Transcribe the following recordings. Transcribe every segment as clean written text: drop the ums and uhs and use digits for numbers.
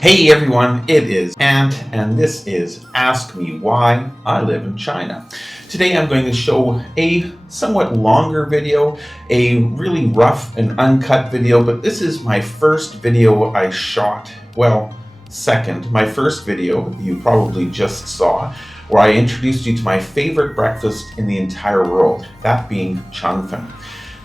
Hey everyone, it is Ant, and this is Ask Me Why I Live in China. Today I'm going to show a somewhat longer video, a really rough and uncut video, but this is my first video I shot. Well, second. My first video you probably just saw, where I introduced you to my favorite breakfast in the entire world, that being changfen.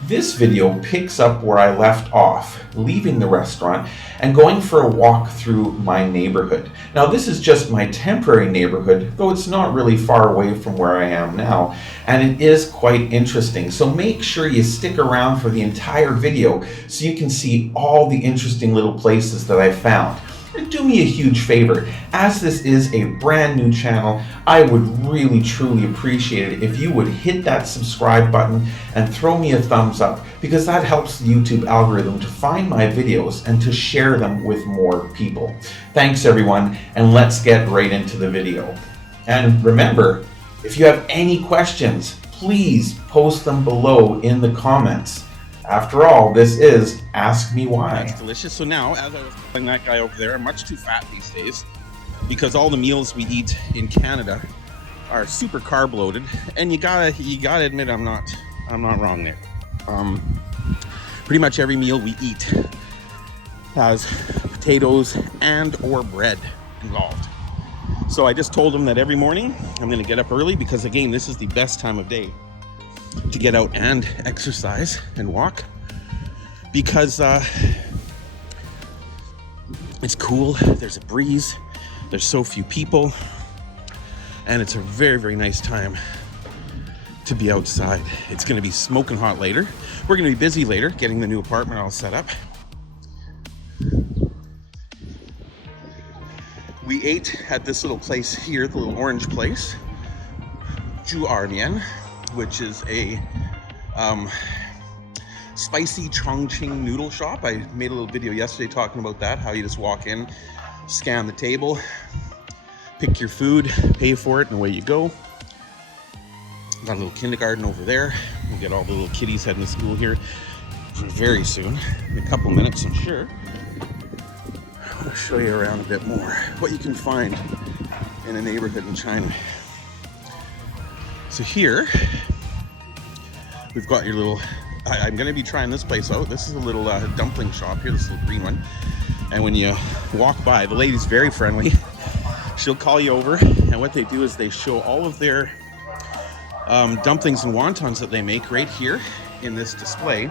This video picks up where I left off, leaving the restaurant and going for a walk through my neighborhood. Now this is just my temporary neighborhood, though it's not really far away from where I am now, and it is quite interesting. So make sure you stick around for the entire video so you can see all the interesting little places that I found. And do me a huge favor, as this is a brand new channel, I would really truly appreciate it if you would hit that subscribe button and throw me a thumbs up, because that helps the YouTube algorithm to find my videos and to share them with more people. Thanks everyone, and let's get right into the video. And remember, if you have any questions, please post them below in the comments. After all, this is Ask Me Why. That's delicious. So now, as I was telling that guy over there, I'm much too fat these days because all the meals we eat in Canada are super carb loaded, and you gotta admit I'm not wrong there. Pretty much every meal we eat has potatoes and or bread involved. So I just told him that every morning I'm going to get up early because, again, this is the best time of day to get out and exercise and walk, because it's cool, there's a breeze, there's so few people, and it's a very, very nice time to be outside. It's going to be smoking hot later. We're going to be busy later getting the new apartment all set up. We ate at this little place here, the little orange place, Zhu Arnian, which is a spicy Chongqing noodle shop. I made a little video yesterday talking about that, how you just walk in, scan the table, pick your food, pay for it, and away you go. Got a little kindergarten over there. We'll get all the little kiddies heading to school here very soon, in a couple minutes, I'm sure. I want to show you around a bit more, what you can find in a neighborhood in China. So here, we've got your little, I'm going to be trying this place out. This is a little dumpling shop here, this little green one. And when you walk by, the lady's very friendly. She'll call you over, and what they do is they show all of their dumplings and wontons that they make right here in this display.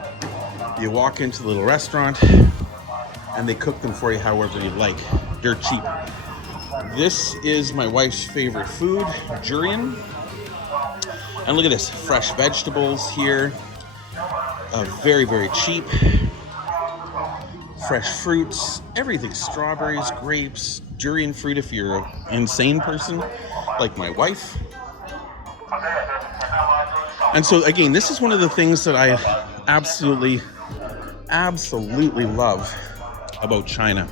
You walk into the little restaurant, and they cook them for you however you'd like. They're cheap. This is my wife's favorite food, durian. And look at this, fresh vegetables here, very, very cheap. Fresh fruits, everything, strawberries, grapes, durian fruit if you're an insane person like my wife. And so again, this is one of the things that I absolutely love about China,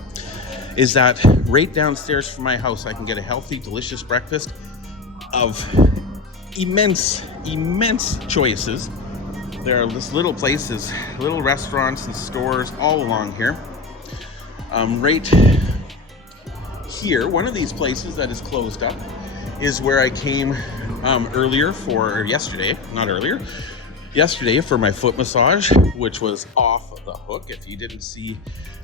is that right downstairs from my house I can get a healthy, delicious breakfast of immense choices. There are just little places, little restaurants and stores all along here. Right here, one of these places that is closed up is where I came yesterday for my foot massage, which was off the hook. If you didn't see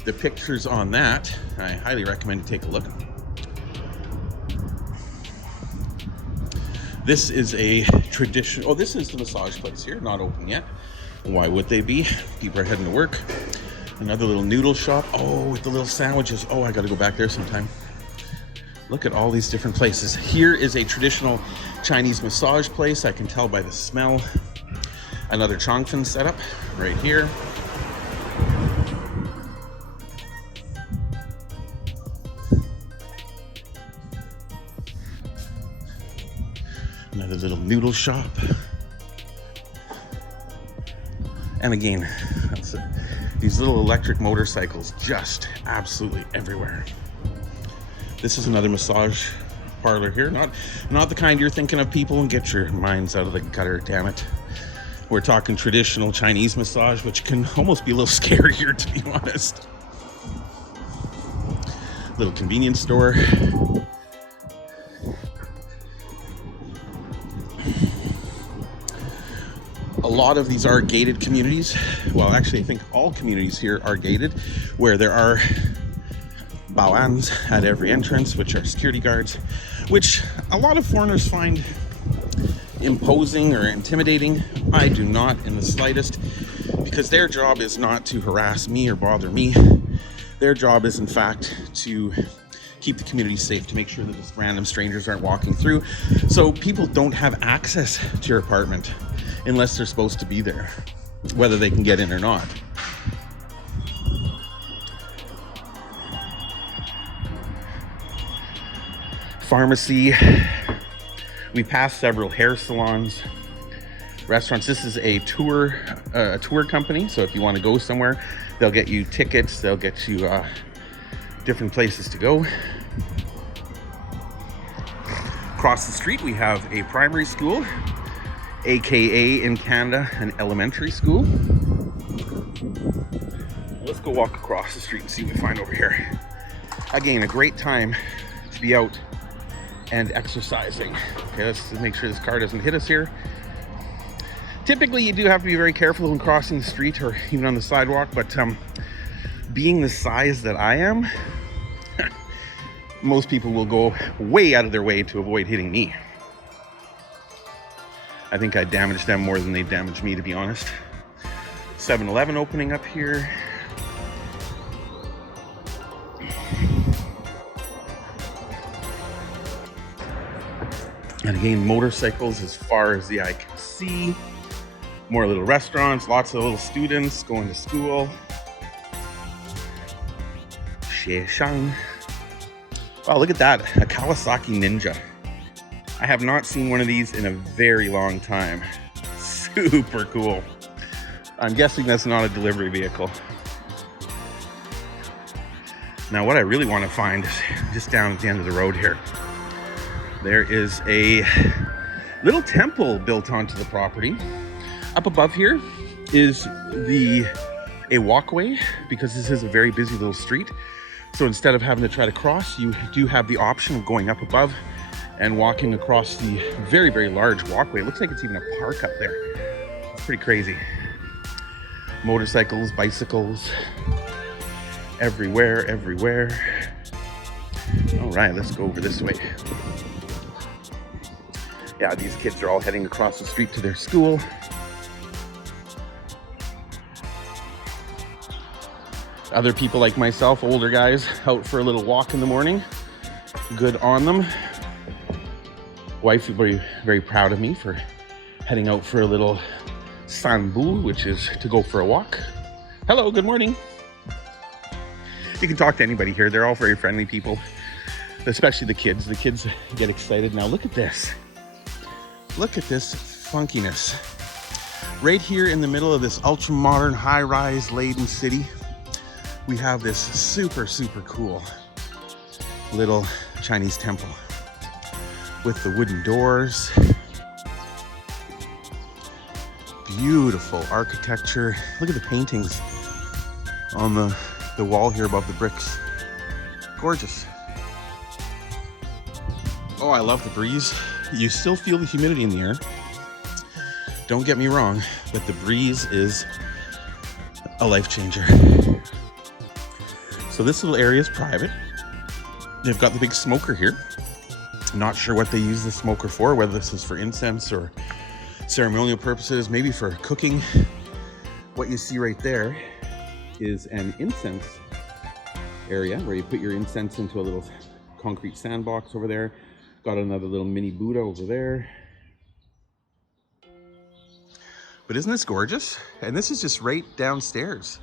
the pictures on that, I highly recommend you take a look. This is a traditional, this is the massage place here, not open yet. Why would they be? People are heading to work. Another little noodle shop. Oh, with the little sandwiches. Oh, I gotta go back there sometime. Look at all these different places. Here is a traditional Chinese massage place. I can tell by the smell. Another changfen setup right here. Another little noodle shop. And again, these little electric motorcycles just absolutely everywhere. This is another massage parlor here. Not the kind you're thinking of, people, and get your minds out of the gutter, damn it. We're talking traditional Chinese massage, which can almost be a little scarier, to be honest. Little convenience store. A lot of these are gated communities. Well, actually, I think all communities here are gated, where there are bawans at every entrance, which are security guards, which a lot of foreigners find imposing or intimidating. I do not in the slightest, because their job is not to harass me or bother me. Their job is, in fact, to keep the community safe, to make sure that just random strangers aren't walking through, so people don't have access to your apartment unless they're supposed to be there, whether they can get in or not. Pharmacy. We passed several hair salons, restaurants. This is a tour company, so if you want to go somewhere, they'll get you tickets, they'll get you different places to go. Across the street we have a primary school, aka in Canada an elementary school. Let's go walk across the street and see what we find over here. Again, a great time to be out and exercising. Okay, let's make sure this car doesn't hit us here. Typically you do have to be very careful when crossing the street or even on the sidewalk, but being the size that I am, most people will go way out of their way to avoid hitting me. I think I damaged them more than they damaged me, to be honest. 7-Eleven opening up here. And again, motorcycles as far as the eye can see. More little restaurants, lots of little students going to school. Sheshang. Wow, look at that, a Kawasaki Ninja. I have not seen one of these in a very long time. Super cool. I'm guessing that's not a delivery vehicle. Now what I really want to find is just down at the end of the road here. There is a little temple built onto the property. Up above here is a walkway, because this is a very busy little street. So instead of having to try to cross, you do have the option of going up above and walking across the very, very large walkway. It looks like it's even a park up there. It's pretty crazy. Motorcycles, bicycles, everywhere. All right, let's go over this way. Yeah, these kids are all heading across the street to their school. Other people like myself, older guys, out for a little walk in the morning. Good on them. Wife will be very proud of me for heading out for a little sanbu, which is to go for a walk. Hello, good morning. You can talk to anybody here. They're all very friendly people, especially the kids. The kids get excited. Now look at this. Look at this funkiness. Right here in the middle of this ultra-modern, high-rise laden city, we have this super, super cool little Chinese temple with the wooden doors. Beautiful architecture. Look at the paintings on the wall here above the bricks. Gorgeous. Oh, I love the breeze. You still feel the humidity in the air. Don't get me wrong, but the breeze is a life changer. So this little area is private. They've got the big smoker here. I'm not sure what they use the smoker for, whether this is for incense or ceremonial purposes, maybe for cooking. What you see right there is an incense area where you put your incense into a little concrete sandbox over there. Got another little mini Buddha over there. But isn't this gorgeous? And this is just right downstairs.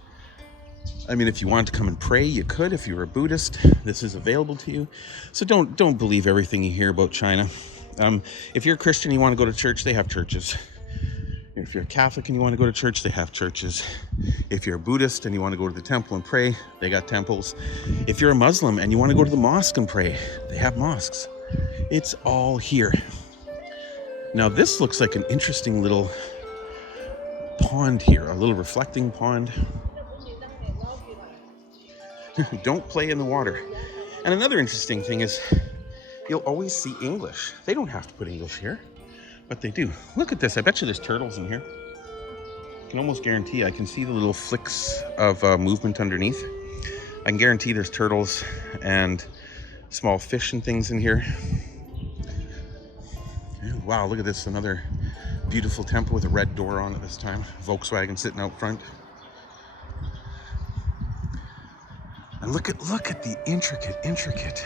I mean, if you wanted to come and pray, you could. If you were a Buddhist, this is available to you. So don't believe everything you hear about China. If you're a Christian and you want to go to church, they have churches. If you're a Catholic and you want to go to church, they have churches. If you're a Buddhist and you want to go to the temple and pray, they got temples. If you're a Muslim and you want to go to the mosque and pray, they have mosques. It's all here. Now this looks like an interesting little pond here, a little reflecting pond. Don't play in the water. And another interesting thing is you'll always see English. They don't have to put English here, but they do. Look at this. I bet you there's turtles in here. I can almost guarantee I can see the little flicks of movement underneath. I can guarantee there's turtles and small fish and things in here. And wow, look at this. Another beautiful temple with a red door on it this time. Volkswagen sitting out front. And look at the intricate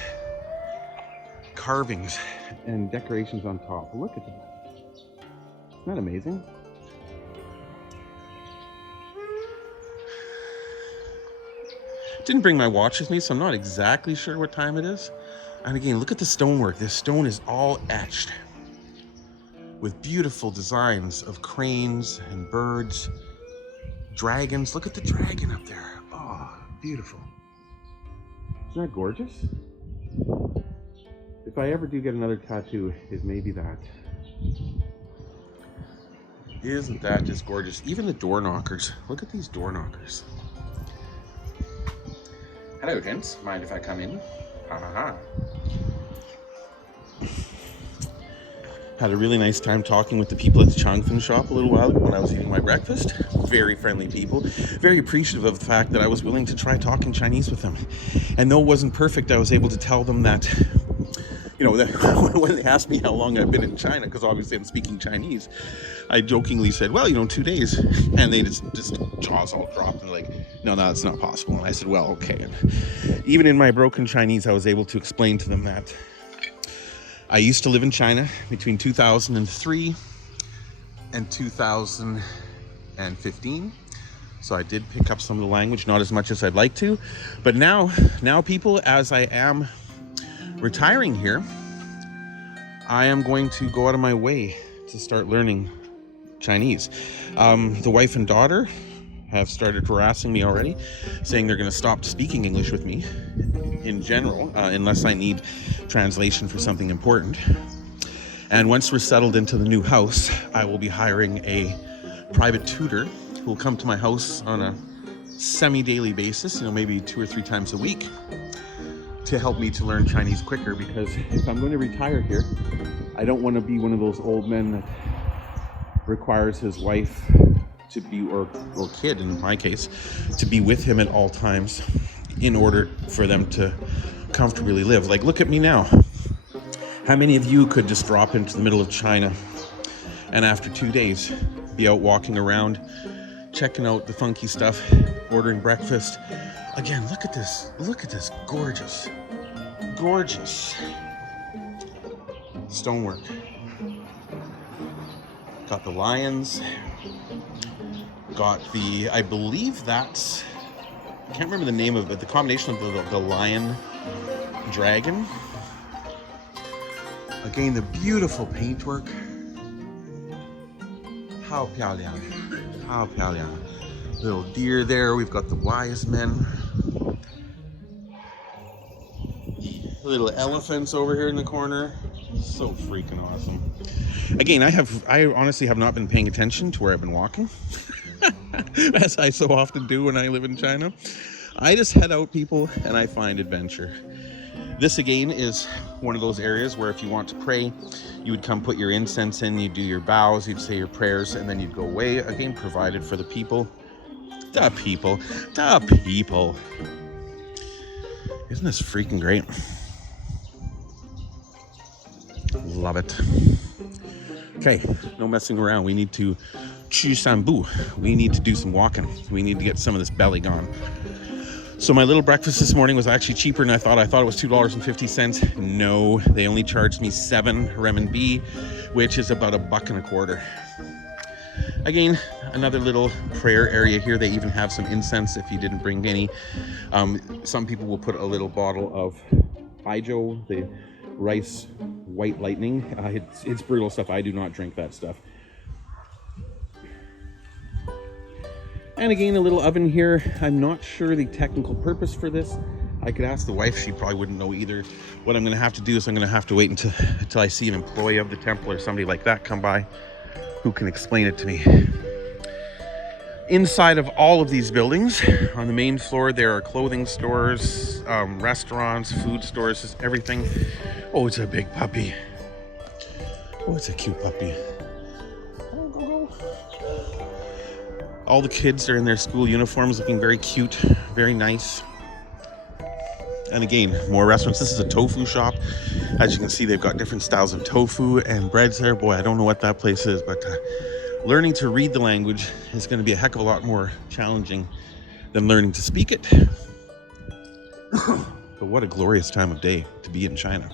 carvings and decorations on top. Look at that. Isn't that amazing? Didn't bring my watch with me, so I'm not exactly sure what time it is. And again, look at the stonework. This stone is all etched with beautiful designs of cranes and birds, dragons. Look at the dragon up there. Oh, beautiful. Isn't that gorgeous? If I ever do get another tattoo, it may be that. Isn't that just gorgeous? Even the door knockers. Look at these door knockers. Hello, gents. Mind if I come in? Ha ha ha. Had a really nice time talking with the people at the Changfen shop a little while ago when I was eating my breakfast. Very friendly people. Very appreciative of the fact that I was willing to try talking Chinese with them. And though it wasn't perfect, I was able to tell them that, you know, that when they asked me how long I've been in China, because obviously I'm speaking Chinese, I jokingly said, well, 2 days. And they just jaws all dropped and like, no, that's not possible. And I said, well, okay. And even in my broken Chinese, I was able to explain to them that I used to live in China between 2003 and 2015. So I did pick up some of the language, not as much as I'd like to. But now people, as I am retiring here, I am going to go out of my way to start learning Chinese. The wife and daughter have started harassing me already, saying they're going to stop speaking English with me in general, unless I need translation for something important. And once we're settled into the new house, I will be hiring a private tutor who will come to my house on a semi-daily basis, maybe 2 or 3 times a week, to help me to learn Chinese quicker, because if I'm going to retire here, I don't want to be one of those old men that requires his wife to be, or kid in my case, to be with him at all times in order for them to comfortably live. Like, look at me now. How many of you could just drop into the middle of China and after 2 days be out walking around, checking out the funky stuff, ordering breakfast? Again, look at this gorgeous stonework. Got the lions, got the, I believe that's, I can't remember the name of it, the combination of the lion dragon. Again, the beautiful paintwork. How 漂亮, how 漂亮. Little deer there, we've got the wise men. Little elephants over here in the corner. So freaking awesome. Again, I honestly have not been paying attention to where I've been walking, as I so often do when I live in China. I just head out, people, and I find adventure. This again is one of those areas where if you want to pray, you would come put your incense in, you'd do your vows, you'd say your prayers, and then you'd go away. Again, provided for the people. The people. Isn't this freaking great? Love it. Okay, no messing around. We need to chu sambu. We need to do some walking. We need to get some of this belly gone. So my little breakfast this morning was actually cheaper than I thought. I thought it was $2.50. No, they only charged me 7 renminbi, which is about $1.25. Again, another little prayer area here. They even have some incense if you didn't bring any. Some people will put a little bottle of baijiu, the rice white lightning. It's brutal stuff. I do not drink that stuff. And again, a little oven here. I'm not sure the technical purpose for this. I could ask the wife. She probably wouldn't know either. What I'm going to have to do is I'm going to have to wait until I see an employee of the temple or somebody like that come by who can explain it to me. Inside of all of these buildings, on the main floor, there are clothing stores, restaurants, food stores, just everything. Oh, it's a big puppy. Oh, it's a cute puppy. Oh, go. All the kids are in their school uniforms, looking very cute, very nice. And again, more restaurants. This is a tofu shop. As you can see, they've got different styles of tofu and breads there. Boy, I don't know what that place is, but learning to read the language is going to be a heck of a lot more challenging than learning to speak it. But what a glorious time of day to be in China.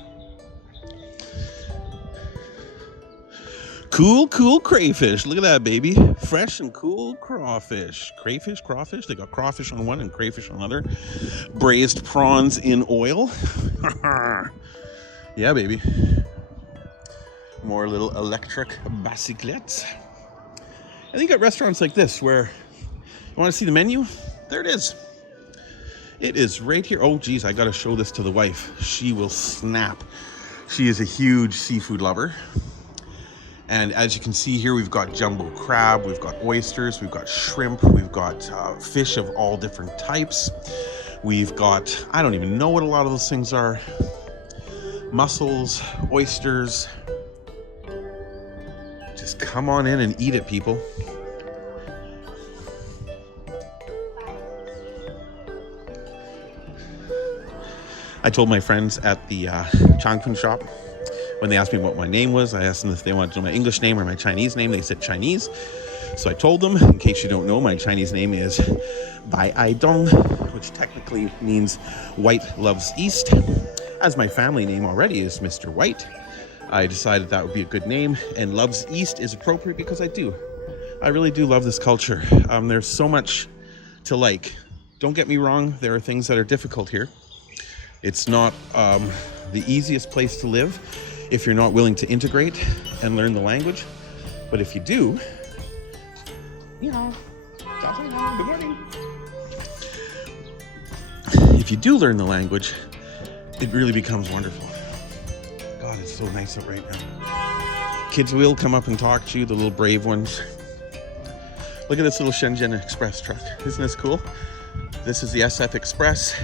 Cool crayfish. Look at that, baby. Fresh and cool crawfish. Crawfish. They got crawfish on one and crayfish on another. Braised prawns in oil. Yeah, baby. More little electric bicyclettes. And you got restaurants like this where you want to see the menu? There it is. It is right here. Oh, geez, I got to show this to the wife. She will snap. She is a huge seafood lover. And as you can see here, we've got jumbo crab, we've got oysters, we've got shrimp, we've got fish of all different types. We've got, I don't even know what a lot of those things are. Mussels, oysters. Just come on in and eat it, people. I told my friends at the Changping shop, when they asked me what my name was, I asked them if they wanted to know my English name or my Chinese name. They said Chinese. So I told them, in case you don't know, my Chinese name is Bai Ai Dong, which technically means White Loves East. As my family name already is Mr. White, I decided that would be a good name, and Loves East is appropriate because I really do love this culture. There's so much to like. Don't get me wrong, there are things that are difficult here. It's not the easiest place to live if you're not willing to integrate and learn the language. But if you do, good morning. If you do learn the language, it really becomes wonderful. God, it's so nice out right now. Kids will come up and talk to you, the little brave ones. Look at this little Shenzhen Express truck. Isn't this cool? This is the SF Express.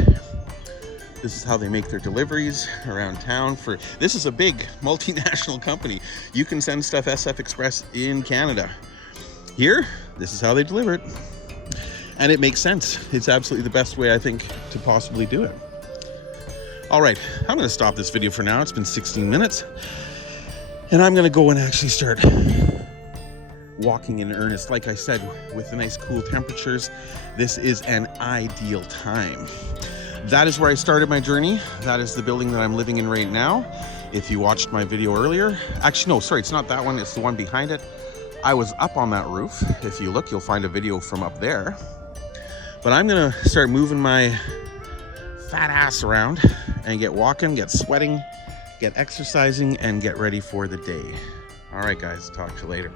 This is how they make their deliveries around town. This is a big multinational company. You can send stuff SF Express in Canada. Here, this is how they deliver it. And it makes sense. It's absolutely the best way, I think, to possibly do it. All right, I'm gonna stop this video for now. It's been 16 minutes. And I'm gonna go and actually start walking in earnest. Like I said, with the nice cool temperatures, this is an ideal time. That is where I started my journey. That is the building that I'm living in right now. If you watched my video earlier, actually, no, sorry, it's not that one, it's the one behind it. I was up on that roof. If you look, you'll find a video from up there. But I'm gonna start moving my fat ass around and get walking, get sweating, get exercising, and get ready for the day. All right, guys, talk to you later.